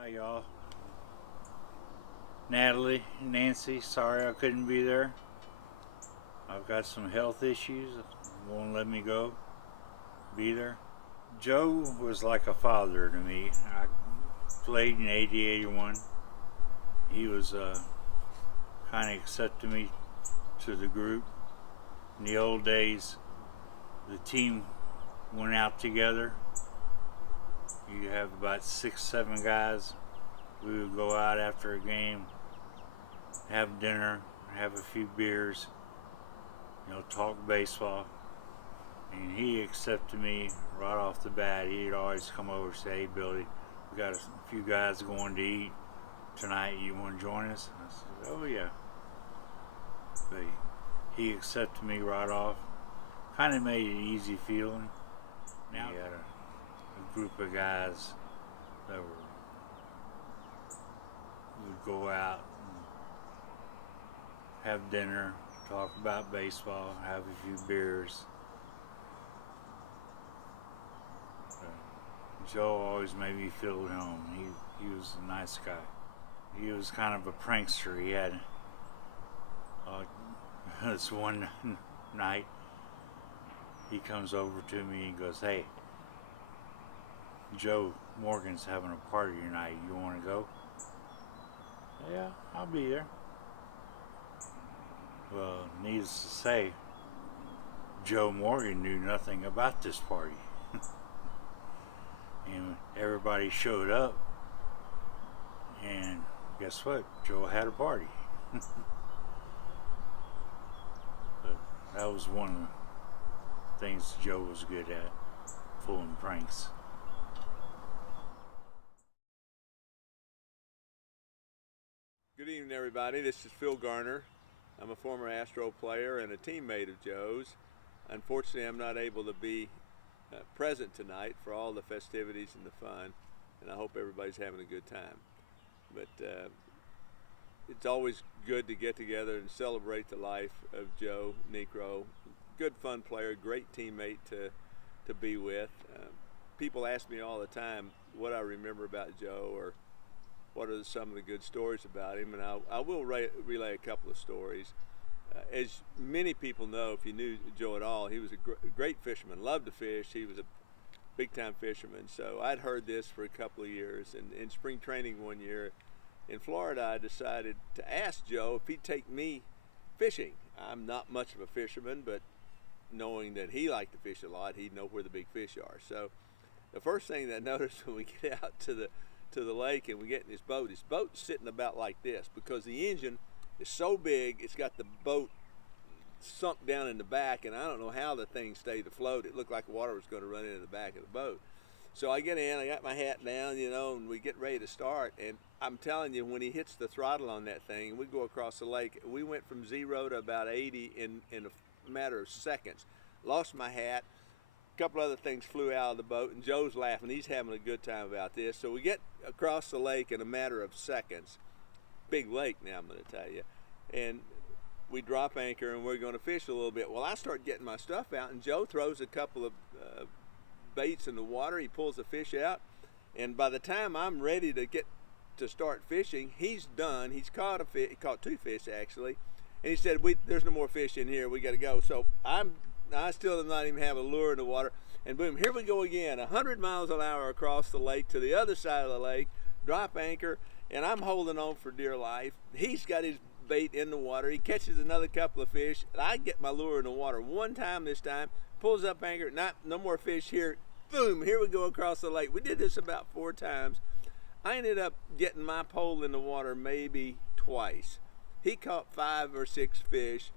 Hi, y'all. Natalie, Nancy, sorry I couldn't be there. I've got some health issues. Won't let me be there. Joe was like a father to me. I played in 80, 81. He was kind of accepted me to the group. In the old days, the team went out together. You have about 6, 7 guys. We would go out after a game, have dinner, have a few beers, talk baseball. And he accepted me right off the bat. He'd always come over and say, "Hey, Billy, we got a few guys going to eat tonight. You want to join us?" I said, "Oh, yeah." But he accepted me right off. Kind of made it easy feeling. Now he had a group of guys that would go out and have dinner, talk about baseball, have a few beers. Joe always made me feel at home. He was a nice guy. He was kind of a prankster. He had this one night he comes over to me and goes, "Hey, Joe Morgan's having a party tonight. You want to go?" "Yeah, I'll be there." Well, needless to say, Joe Morgan knew nothing about this party. And everybody showed up, and guess what? Joe had a party. But that was one of the things Joe was good at, pulling pranks. Good evening, everybody. This is Phil Garner. I'm a former Astro player and a teammate of Joe's. Unfortunately, I'm not able to be present tonight for all the festivities and the fun, and I hope everybody's having a good time. But it's always good to get together and celebrate the life of Joe Niekro. Good fun player, great teammate to be with. People ask me all the time what I remember about Joe or what are some of the good stories about him, and I will relay a couple of stories. As many people know, if you knew Joe at all, he was a great fisherman, loved to fish. He was a big-time fisherman. So I'd heard this for a couple of years, and in spring training one year in Florida, I decided to ask Joe if he'd take me fishing. I'm not much of a fisherman, but knowing that he liked to fish a lot, he'd know where the big fish are. So the first thing that I noticed when we get out to the lake and we get in his boat's sitting about like this because the engine is so big, it's got the boat sunk down in the back, and I don't know how the thing stayed afloat. It looked like water was going to run into the back of the boat. So I get in, I got my hat down, and we get ready to start, and I'm telling you, when he hits the throttle on that thing, we go across the lake. We went from 0 to about 80 in a matter of seconds. Lost my hat. A couple other things flew out of the boat, and Joe's laughing. He's having a good time about this. So we get across the lake in a matter of seconds. Big lake now, I'm going to tell you. And we drop anchor, and we're going to fish a little bit. Well, I start getting my stuff out, and Joe throws a couple of baits in the water. He pulls the fish out, and by the time I'm ready to start fishing, he's done. He's caught a fish. He caught 2 fish, actually. And he said, "There's no more fish in here. We got to go." So I still do not even have a lure in the water. And boom, here we go again, 100 miles an hour across the lake to the other side of the lake, drop anchor, and I'm holding on for dear life. He's got his bait in the water. He catches another couple of fish. I get my lure in the water one time this time, pulls up anchor, no more fish here. Boom, here we go across the lake. We did this about 4 times. I ended up getting my pole in the water maybe twice. He caught 5 or 6 fish.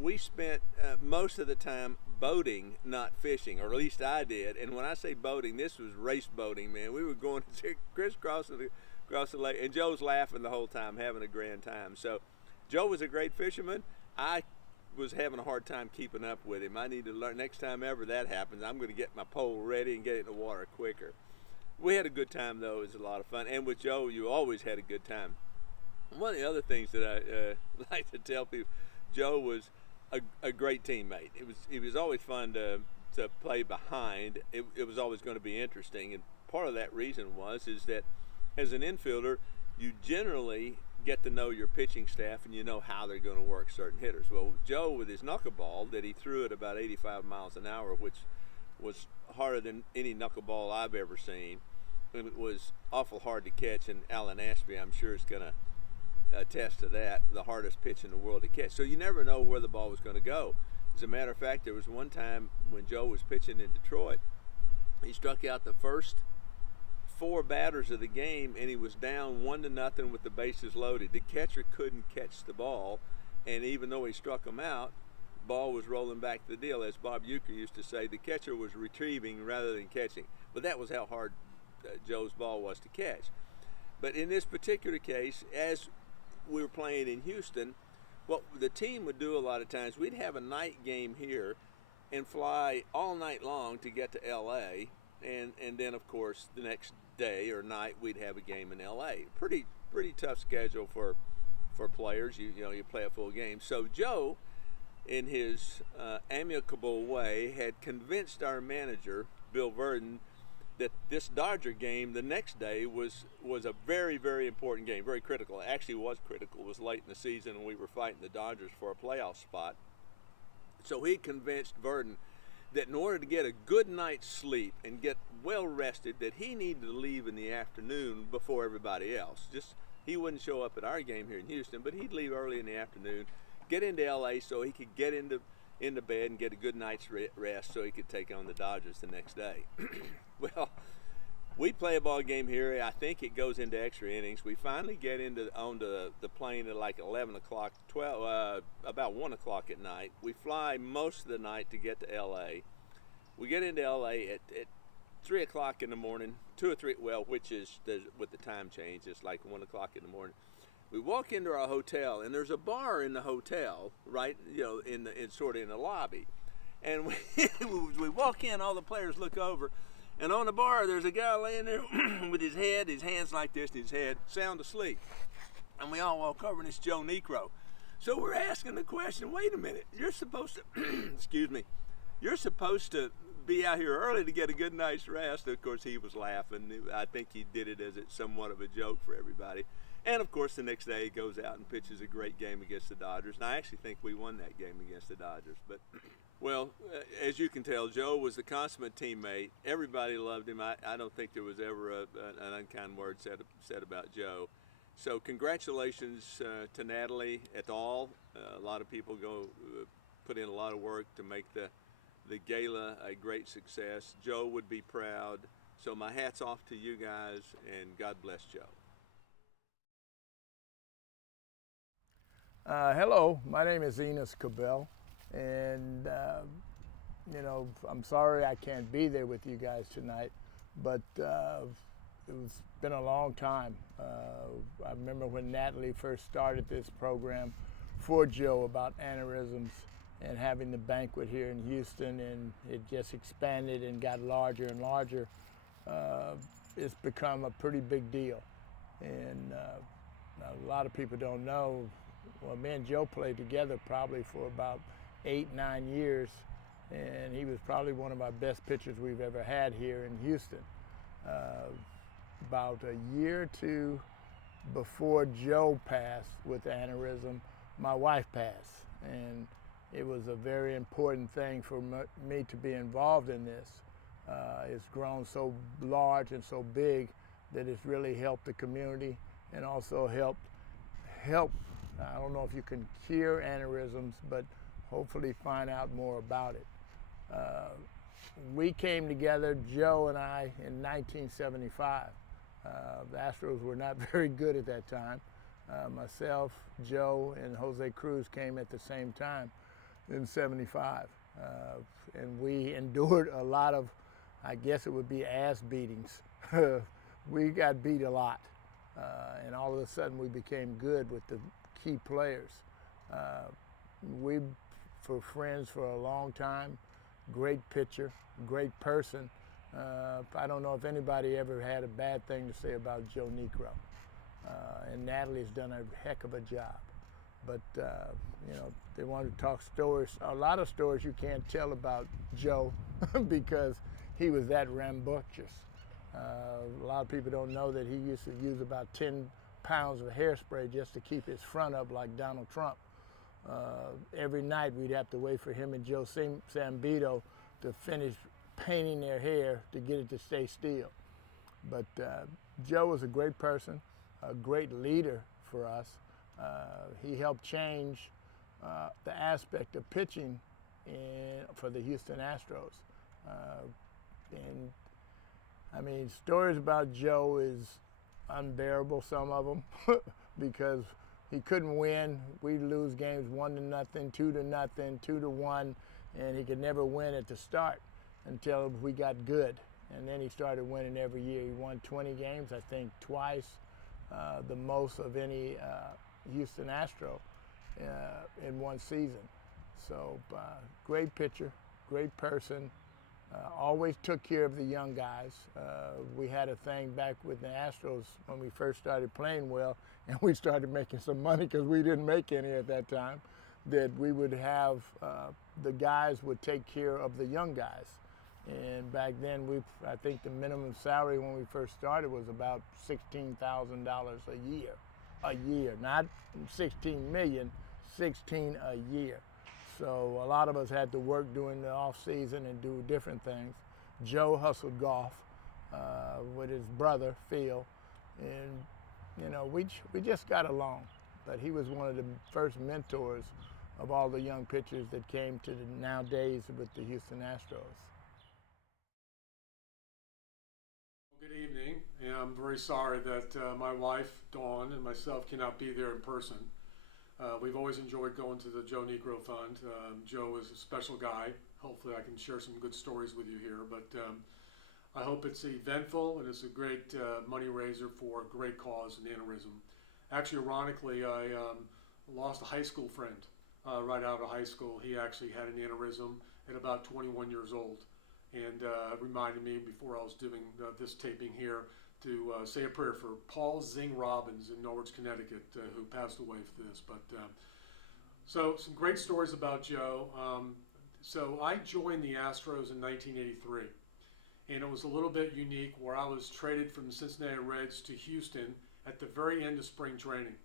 We spent most of the time boating, not fishing, or at least I did. And when I say boating, this was race boating, man. We were going crisscross across the lake, and Joe's laughing the whole time, having a grand time. So Joe was a great fisherman. I was having a hard time keeping up with him. I need to learn. Next time ever that happens, I'm going to get my pole ready and get it in the water quicker. We had a good time, though. It was a lot of fun. And with Joe, you always had a good time. One of the other things that I like to tell people, Joe was a great teammate. It was always fun to play behind. It was always going to be interesting, and part of that reason is that as an infielder, you generally get to know your pitching staff and you know how they're going to work certain hitters. Well, Joe, with his knuckleball that he threw at about 85 miles an hour, which was harder than any knuckleball I've ever seen, and it was awful hard to catch, and Alan Ashby, I'm sure, is going to attest to that, the hardest pitch in the world to catch. So you never know where the ball was going to go. As a matter of fact, there was one time when Joe was pitching in Detroit, he struck out the first 4 batters of the game, and he was down 1-0 with the bases loaded. The catcher couldn't catch the ball, and even though he struck him out, the ball was rolling back to the deal. As Bob Uecker used to say, the catcher was retrieving rather than catching. But that was how hard Joe's ball was to catch. But in this particular case, as we were playing in Houston, what the team would do a lot of times, we'd have a night game here and fly all night long to get to LA, and then of course the next day or night we'd have a game in LA. Pretty tough schedule for players. You know, you play a full game. So Joe, in his amicable way, had convinced our manager, Bill Verdon, that this Dodger game the next day was a very, very important game, very critical. It actually was critical. It was late in the season and we were fighting the Dodgers for a playoff spot. So he convinced Verdon that in order to get a good night's sleep and get well rested, that he needed to leave in the afternoon before everybody else. Just, he wouldn't show up at our game here in Houston, but he'd leave early in the afternoon, get into LA so he could get into bed and get a good night's rest so he could take on the Dodgers the next day. Well, we play a ball game here. I think it goes into extra innings. We finally get onto the plane at like 11 o'clock, about 1 o'clock at night. We fly most of the night to get to LA. We get into LA at 3 o'clock in the morning, 2 or 3, well, which is with the time change, it's like 1 o'clock in the morning. We walk into our hotel, and there's a bar in the hotel, right? You know, sort of in the lobby. And we walk in, all the players look over, and on the bar there's a guy laying there with his hands like this, his head, sound asleep. And we all walk over, and it's Joe Niekro. So we're asking the question, wait a minute, you're supposed to, excuse me, you're supposed to be out here early to get a good night's rest. Of course, he was laughing. I think he did it as somewhat of a joke for everybody. And of course, the next day he goes out and pitches a great game against the Dodgers. And I actually think we won that game against the Dodgers. But, well, as you can tell, Joe was the consummate teammate. Everybody loved him. I don't think there was ever an unkind word said about Joe. So congratulations to Natalie et al. A lot of people put in a lot of work to make the Gala a great success. Joe would be proud. So my hat's off to you guys, and God bless Joe. Hello, my name is Edwin Cabell, and you know, I'm sorry I can't be there with you guys tonight, but it's been a long time. I remember when Natalie first started this program for Joe about aneurysms and having the banquet here in Houston, and it just expanded and got larger and larger. It's become a pretty big deal, and a lot of people don't know. Well, me and Joe played together probably for about 8-9 years, and he was probably one of our best pitchers we've ever had here in Houston. About a year or two before Joe passed with aneurysm, my wife passed, and it was a very important thing for me to be involved in this. It's grown so large and so big that it's really helped the community and also helped, I don't know if you can cure aneurysms, but hopefully find out more about it. We came together, Joe and I, in 1975. The Astros were not very good at that time. Myself, Joe, and Jose Cruz came at the same time in 75. And we endured a lot of, I guess it would be ass beatings. We got beat a lot. And all of a sudden we became good with the key players. We were friends for a long time. Great pitcher, great person. I don't know if anybody ever had a bad thing to say about Joe Niekro. And Natalie's done a heck of a job. But, you know, they want to talk stories. A lot of stories you can't tell about Joe because he was that rambunctious. A lot of people don't know that he used to use about 10 pounds of hairspray just to keep his front up like Donald Trump. Every night we'd have to wait for him and Joe Sambito to finish painting their hair to get it to stay still. But Joe was a great person, a great leader for us. He helped change the aspect of pitching for the Houston Astros. And I mean, stories about Joe is unbearable, some of them, because he couldn't win. We'd lose games 1-0, 2-0, 2-1, and he could never win at the start until we got good. And then he started winning every year. He won 20 games, I think, twice, the most of any Houston Astro in one season. So great pitcher, great person, always took care of the young guys. We had a thing back with the Astros when we first started playing well, and we started making some money because we didn't make any at that time, that we would have the guys would take care of the young guys. And back then, I think the minimum salary when we first started was about $16,000 a year, not 16 million, 16 a year. So a lot of us had to work during the off season and do different things. Joe hustled golf with his brother Phil, and you know we just got along. But he was one of the first mentors of all the young pitchers that came to the nowadays with the Houston Astros. Good evening, and I'm very sorry that my wife, Dawn, and myself cannot be there in person. We've always enjoyed going to the Joe Niekro Fund. Joe is a special guy. Hopefully I can share some good stories with you here, but I hope it's eventful and it's a great money raiser for a great cause, an aneurysm. Actually, ironically, I lost a high school friend right out of high school. He actually had an aneurysm at about 21 years old. And reminded me before I was doing this taping here to say a prayer for Paul Zing Robbins in Norwich, Connecticut, who passed away for this. But so some great stories about Joe. So I joined the Astros in 1983, and it was a little bit unique where I was traded from the Cincinnati Reds to Houston at the very end of spring training.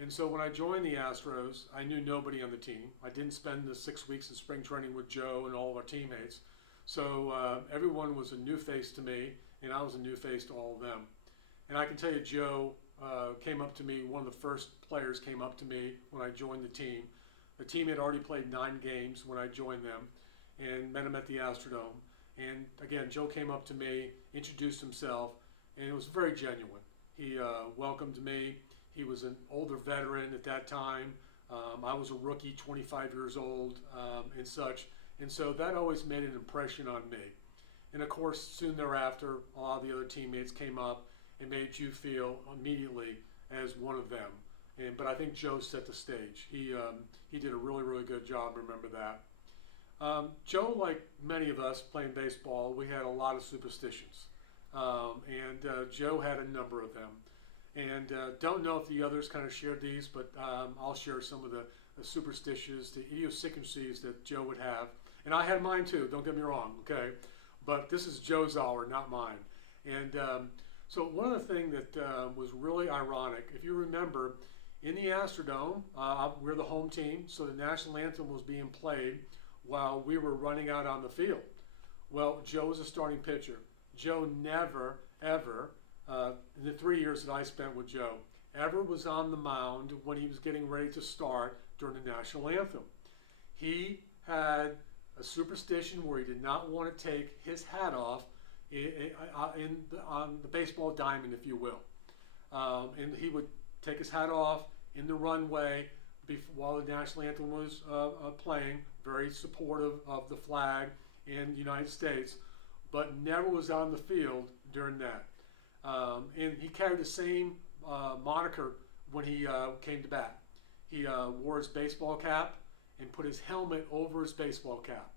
And so when I joined the Astros, I knew nobody on the team. I didn't spend the 6 weeks of spring training with Joe and all of our teammates. So everyone was a new face to me, and I was a new face to all of them. And I can tell you, Joe came up to me, one of the first players came up to me when I joined the team. The team had already played 9 games when I joined them, and met him at the Astrodome. And again, Joe came up to me, introduced himself, and it was very genuine. He welcomed me. He was an older veteran at that time. I was a rookie, 25 years old, and such. And so that always made an impression on me. And of course, soon thereafter, a lot of the other teammates came up and made you feel immediately as one of them. But I think Joe set the stage. He did a really, really good job, remember that. Joe, like many of us playing baseball, we had a lot of superstitions. Joe had a number of them. And don't know if the others kind of shared these, but I'll share some of the superstitions, the idiosyncrasies that Joe would have. And I had mine too, don't get me wrong, okay? But this is Joe's hour, not mine. And so one of the things that was really ironic, if you remember, in the Astrodome, we're the home team, so the national anthem was being played while we were running out on the field. Well, Joe was a starting pitcher. Joe never, ever, in the 3 years that I spent with Joe, ever was on the mound when he was getting ready to start during the national anthem. He had a superstition where he did not want to take his hat off on the baseball diamond, if you will. And he would take his hat off in the runway while the national anthem was playing, very supportive of the flag and the United States, but never was on the field during that. And he carried the same moniker when he came to bat. He wore his baseball cap and put his helmet over his baseball cap.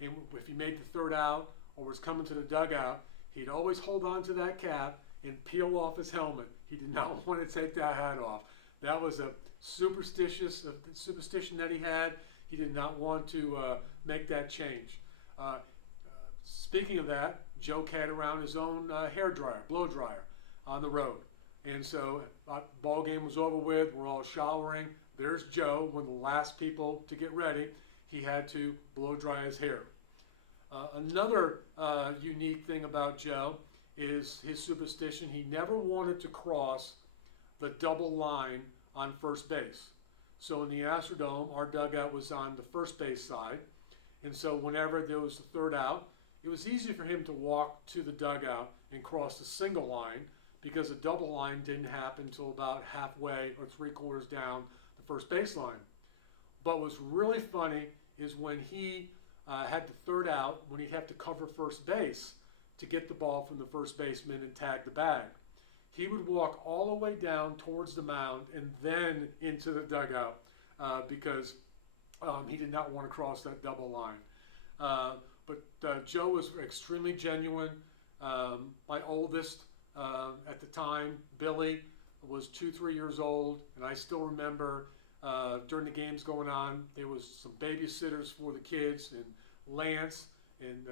And if he made the third out or was coming to the dugout, he'd always hold on to that cap and peel off his helmet. He did not want to take that hat off. That was a superstition that he had. He did not want to make that change. Speaking of that, Joe carried around his own hair dryer, blow dryer, on the road. And so ball game was over with. We're all showering. There's Joe, one of the last people to get ready. He had to blow dry his hair. Another unique thing about Joe is his superstition. He never wanted to cross the double line on first base. So in the Astrodome, our dugout was on the first base side. And so whenever there was the third out, it was easy for him to walk to the dugout and cross the single line, because the double line didn't happen until about halfway or 3/4 down the first baseline. But what's really funny is when he had the third out, when he'd have to cover first base to get the ball from the first baseman and tag the bag. He would walk all the way down towards the mound and then into the dugout because he did not want to cross that double line. But Joe was extremely genuine. My oldest at the time, Billy, was 2-3 years old, and I still remember during the games going on, there was some babysitters for the kids, and Lance and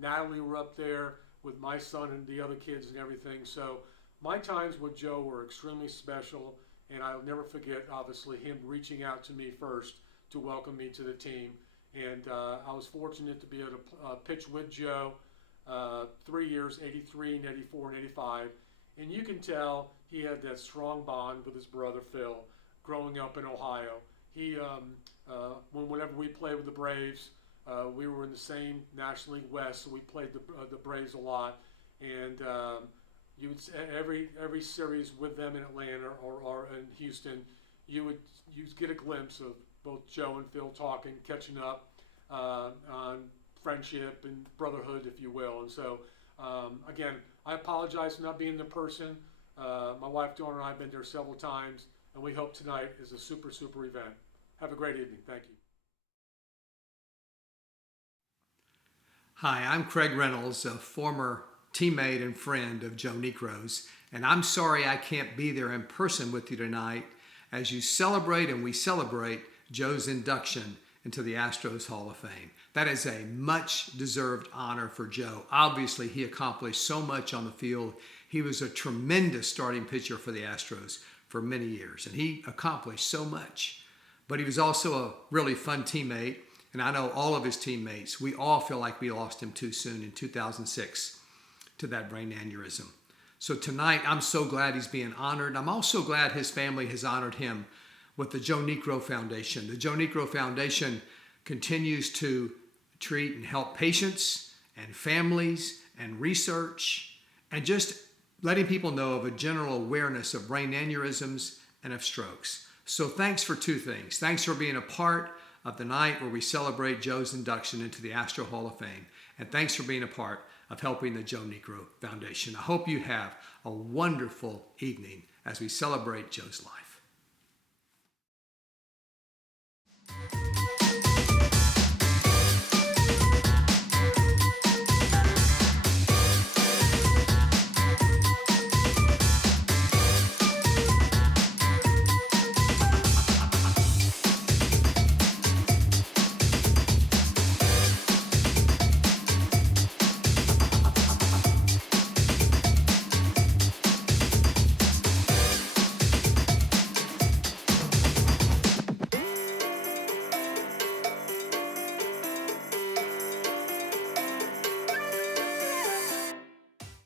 Natalie were up there with my son and the other kids and everything. So my times with Joe were extremely special, and I'll never forget, obviously, him reaching out to me first to welcome me to the team. And I was fortunate to be able to pitch with Joe 3 years, 83 and 84 and 85. And you can tell he had that strong bond with his brother Phil growing up in Ohio. He, whenever we played with the Braves, we were in the same National League West, so we played the Braves a lot. And you would every series with them in Atlanta or in Houston, you'd get a glimpse of both Joe and Phil talking, catching up on friendship and brotherhood, if you will. And so, again, I apologize for not being the person. My wife, Dawn, and I have been there several times, and we hope tonight is a super, super event. Have a great evening. Thank you. Hi, I'm Craig Reynolds, a former teammate and friend of Joe Niekro's, and I'm sorry I can't be there in person with you tonight as you celebrate and we celebrate Joe's induction into the Astros Hall of Fame. That is a much-deserved honor for Joe. Obviously, he accomplished so much on the field. He was a tremendous starting pitcher for the Astros for many years, and he accomplished so much. But he was also a really fun teammate, and I know all of his teammates, we all feel like we lost him too soon in 2006 to that brain aneurysm. So tonight, I'm so glad he's being honored. I'm also glad his family has honored him with the Joe Niekro Foundation. The Joe Niekro Foundation continues to treat and help patients and families and research and just letting people know of a general awareness of brain aneurysms and of strokes. So thanks for two things. Thanks for being a part of the night where we celebrate Joe's induction into the Astro Hall of Fame. And thanks for being a part of helping the Joe Niekro Foundation. I hope you have a wonderful evening as we celebrate Joe's life.